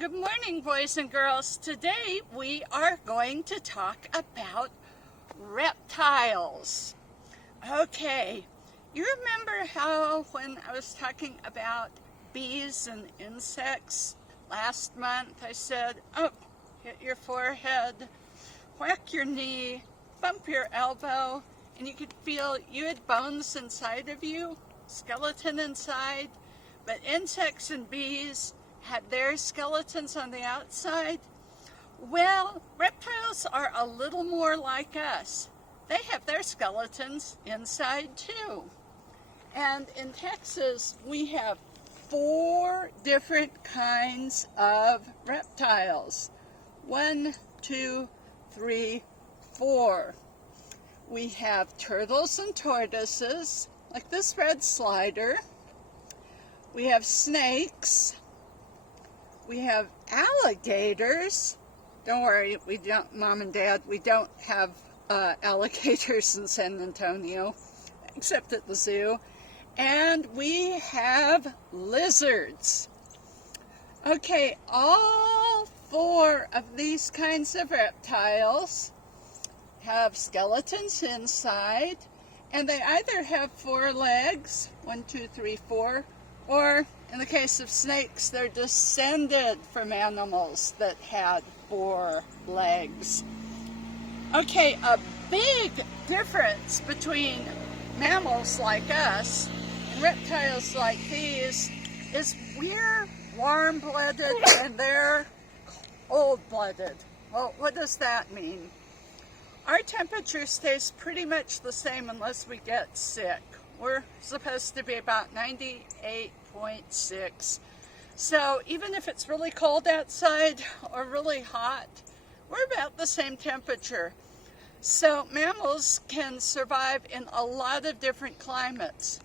Good morning, boys and girls. Today we are going to talk about reptiles. Okay, you remember how when I was talking about bees and insects last month, I said, oh, hit your forehead, whack your knee, bump your elbow, and you could feel you had bones inside of you, skeleton inside, but insects and bees had their skeletons on the outside. Well, reptiles are a little more like us. They have their skeletons inside too. And in Texas, we have 4 different kinds of reptiles. 1, 2, 3, 4. We have turtles and tortoises, like this red slider. We have snakes. We have alligators. Don't worry, we don't, Mom and Dad, we don't have alligators in San Antonio, except at the zoo. And we have lizards. Okay, all 4 of these kinds of reptiles have skeletons inside, and they either have 4 legs, 1, 2, 3, 4, or in the case of snakes, they're descended from animals that had 4 legs. Okay, a big difference between mammals like us and reptiles like these is we're warm-blooded and they're cold-blooded. Well, what does that mean? Our temperature stays pretty much the same unless we get sick. We're supposed to be about 98.6. So even if it's really cold outside or really hot, we're about the same temperature. So mammals can survive in a lot of different climates.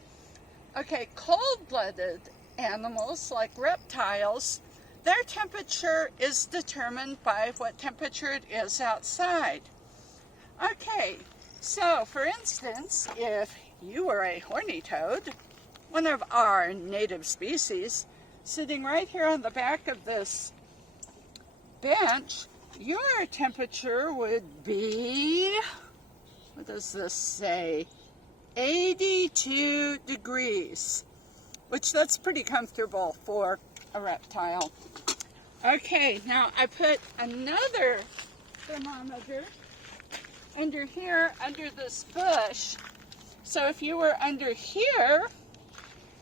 Okay, cold-blooded animals like reptiles, their temperature is determined by what temperature it is outside. Okay, so for instance, if you were a horny toad, one of our native species, sitting right here on the back of this bench, your temperature would be, what does this say, 82 degrees, which that's pretty comfortable for a reptile. Okay, now I put another thermometer under here, under this bush. So if you were under here,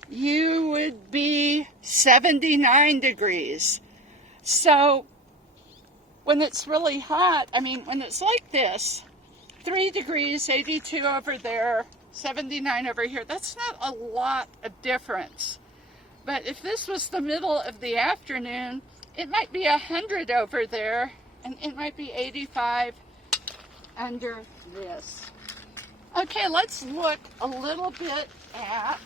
you would be 79 degrees. So when it's really hot, when it's like this, 3 degrees, 82 over there, 79 over here, that's not a lot of difference. But if this was the middle of the afternoon, it might be 100 over there, and it might be 85 under this. Okay, let's look a little bit at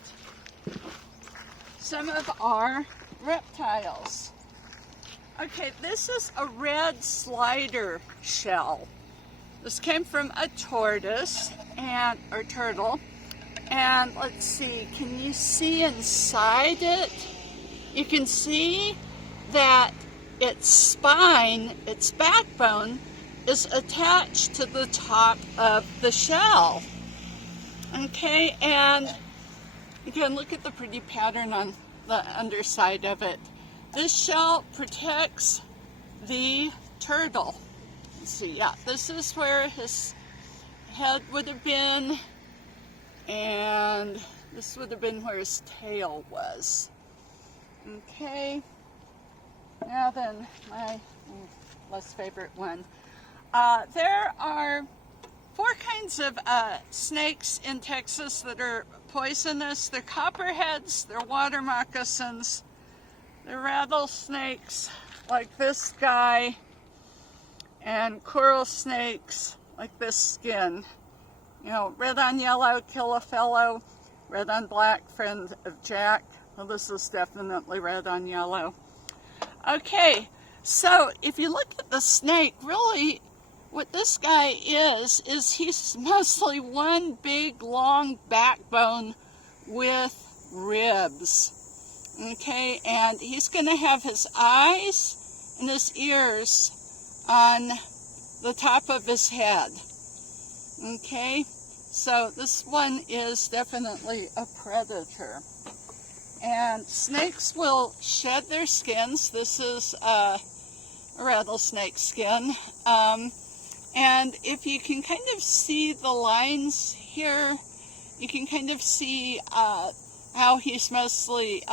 some of our reptiles. Okay, this is a red slider shell. This came from a tortoise or turtle. And let's see, can you see inside it? You can see that its spine, its backbone, is attached to the top of the shell. Okay, and you can look at the pretty pattern on the underside of it. This shell protects the turtle. Let's see, yeah, this is where his head would have been, and this would have been where his tail was. Okay, now then, my less favorite one. There are 4 kinds of snakes in Texas that are poisonous. They're copperheads, they're water moccasins, they're rattlesnakes like this guy, and coral snakes like this skin. You know, red on yellow, kill a fellow, red on black, friend of Jack. Well, this is definitely red on yellow. Okay, so if you look at the snake, really what this guy is he's mostly one big long backbone with ribs. Okay, and he's going to have his eyes and his ears on the top of his head. Okay, so this one is definitely a predator. And snakes will shed their skins. This is a rattlesnake skin. And if you can kind of see the lines here, you can kind of see how he's mostly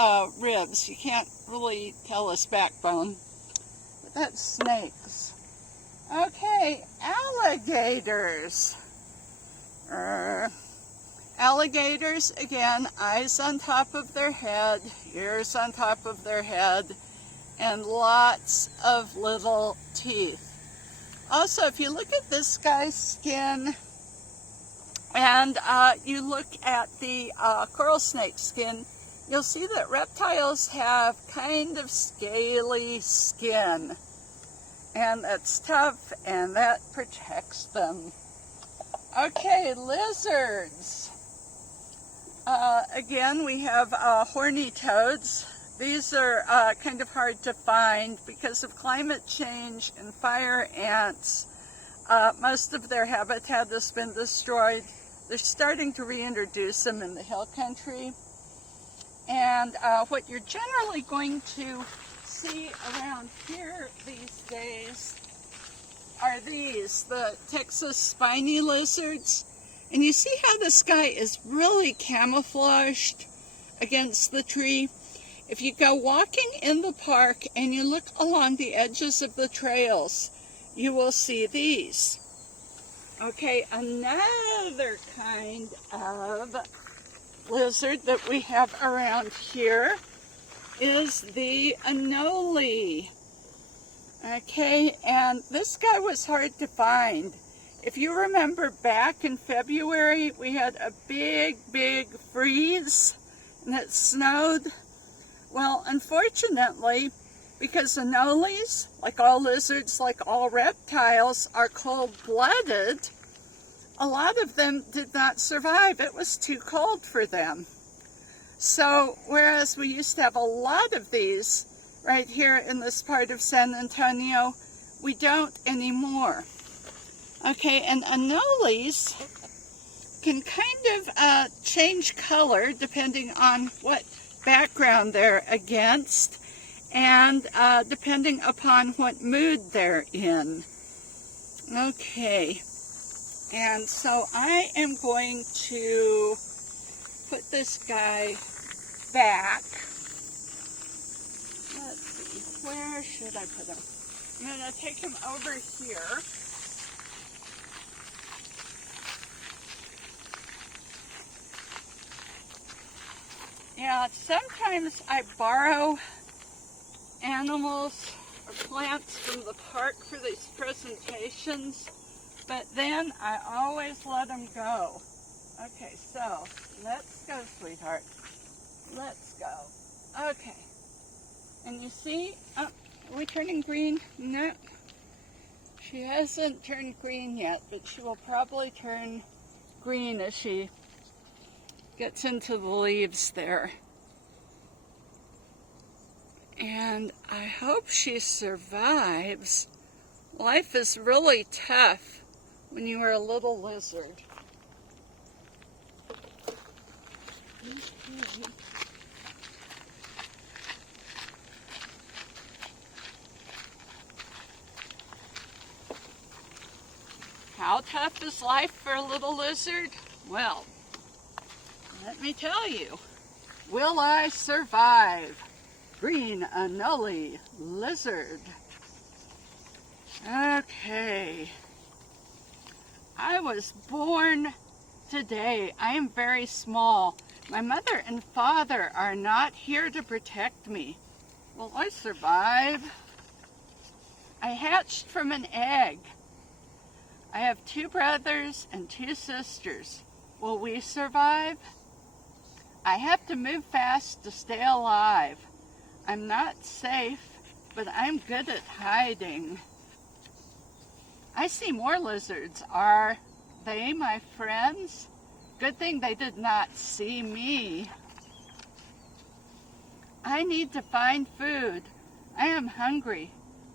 ribs. You can't really tell his backbone. But that's snakes. Okay, alligators. Alligators, again, eyes on top of their head, ears on top of their head, and lots of little teeth. Also, if you look at this guy's skin and you look at the coral snake skin, you'll see that reptiles have kind of scaly skin. And that's tough, and that protects them. Okay, lizards. Again, we have horny toads. These are kind of hard to find because of climate change and fire ants. Most of their habitat has been destroyed. They're starting to reintroduce them in the hill country. And what you're generally going to see around here these days are these, the Texas spiny lizards. And you see how this guy is really camouflaged against the tree? If you go walking in the park and you look along the edges of the trails, you will see these. Okay, another kind of lizard that we have around here is the anole. Okay, and this guy was hard to find. If you remember back in February, we had a big freeze and it snowed. Well, unfortunately, because anoles, like all lizards, like all reptiles, are cold-blooded, a lot of them did not survive. It was too cold for them. So, whereas we used to have a lot of these right here in this part of San Antonio, we don't anymore. Okay, and anoles can kind of change color depending on what background they're against and depending upon what mood they're in. Okay, and so I am going to put this guy back. Let's see, where should I put him? I'm going to take him over here. Yeah, sometimes I borrow animals or plants from the park for these presentations, but then I always let them go. Okay, so let's go, sweetheart. Let's go. Okay. And you see, are we turning green? No. She hasn't turned green yet, but she will probably turn green as she gets into the leaves there. And I hope she survives. Life is really tough when you are a little lizard. How tough is life for a little lizard? Well, let me tell you. Will I survive? Green anole lizard. Okay. I was born today. I am very small. My mother and father are not here to protect me. Will I survive? I hatched from an egg. I have 2 brothers and 2 sisters. Will we survive? I have to move fast to stay alive. I'm not safe, but I'm good at hiding. I see more lizards. Are they my friends? Good thing they did not see me. I need to find food. I am hungry.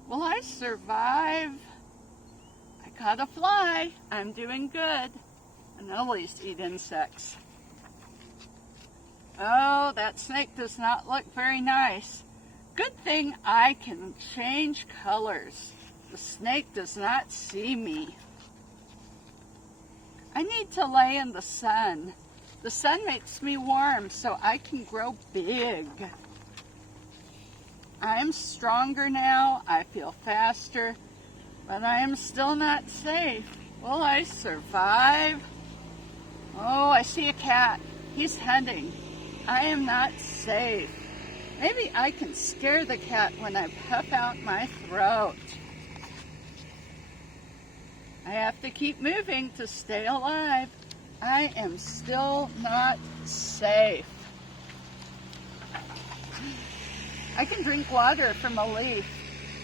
Will I survive? I caught a fly. I'm doing good. Anoles eat insects. Oh, that snake does not look very nice. Good thing I can change colors. The snake does not see me. I need to lay in the sun. The sun makes me warm so I can grow big. I am stronger now. I feel faster, but I am still not safe. Will I survive? Oh, I see a cat. He's hunting. I am not safe. Maybe I can scare the cat when I puff out my throat. I have to keep moving to stay alive. I am still not safe. I can drink water from a leaf.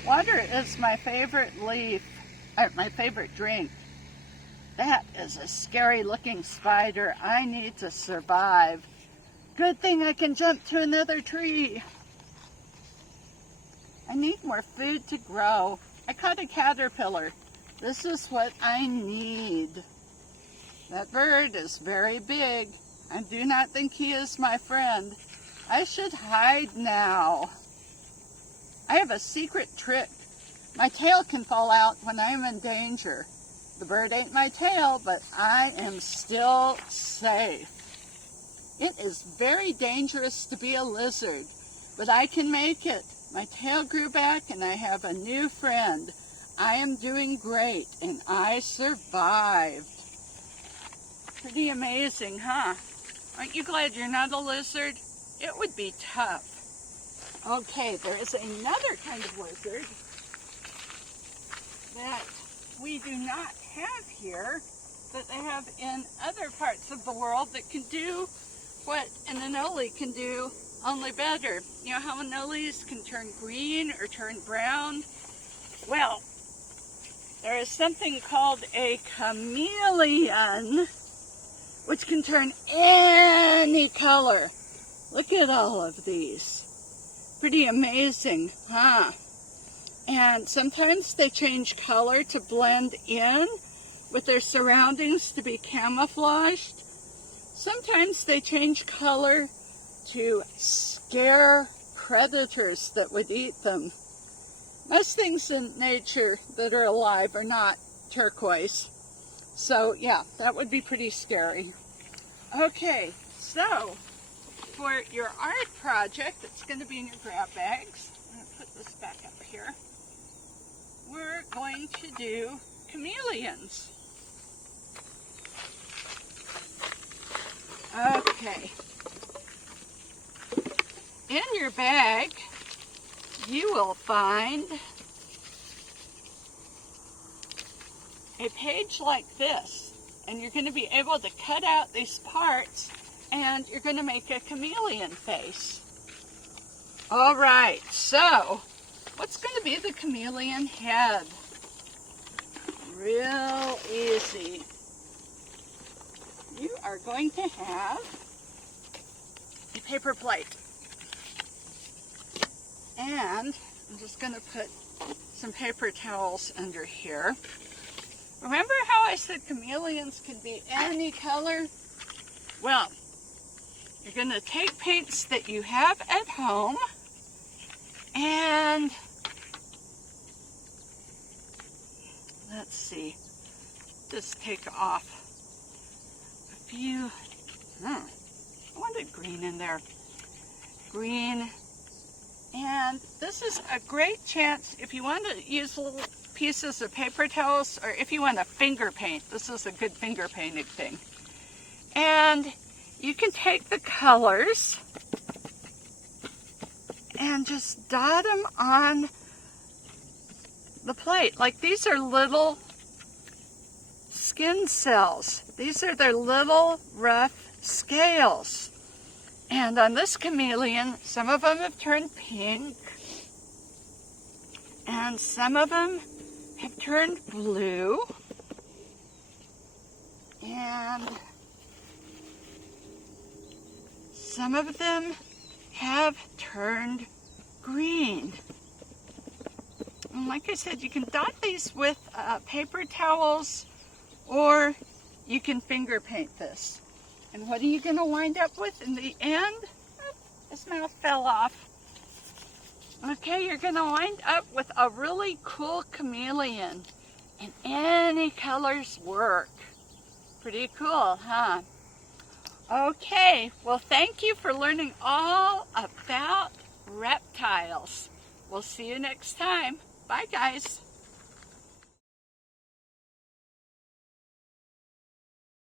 Water is my favorite my favorite drink. That is a scary looking spider. I need to survive. Good thing I can jump to another tree. I need more food to grow. I caught a caterpillar. This is what I need. That bird is very big. I do not think he is my friend. I should hide now. I have a secret trick. My tail can fall out when I am in danger. The bird ate my tail, but I am still safe. It is very dangerous to be a lizard, but I can make it. My tail grew back and I have a new friend. I am doing great and I survived. Pretty amazing, huh? Aren't you glad you're not a lizard? It would be tough. Okay, there is another kind of lizard that we do not have here, that they have in other parts of the world that can do what an anole can do, only better. You know how anoles can turn green or turn brown? Well, there is something called a chameleon, which can turn any color. Look at all of these. Pretty amazing, huh? And sometimes they change color to blend in with their surroundings to be camouflaged. Sometimes they change color to scare predators that would eat them. Most things in nature that are alive are not turquoise. So yeah, that would be pretty scary. Okay, so for your art project that's going to be in your grab bags, I'm going to put this back up here. We're going to do chameleons. Okay. In your bag, you will find a page like this, and you're going to be able to cut out these parts, and you're going to make a chameleon face. All right, so what's going to be the chameleon head? Real easy. You are going to have a paper plate. And I'm just going to put some paper towels under here. Remember how I said chameleons can be any color? Well, you're going to take paints that you have at home and let's see, just take off a few, I wanted green in there, green. And this is a great chance if you want to use little pieces of paper towels, or if you want to finger paint. This is a good finger painting thing. And you can take the colors and just dot them on the plate. Like these are little skin cells. These are their little rough scales. And on this chameleon, some of them have turned pink, and some of them have turned blue, and some of them have turned green. And like I said, you can dot these with paper towels, or you can finger paint this. And what are you going to wind up with in the end? Oh, his mouth fell off. Okay, you're going to wind up with a really cool chameleon. And any colors work. Pretty cool, huh? Okay, well, thank you for learning all about reptiles. We'll see you next time. Bye, guys.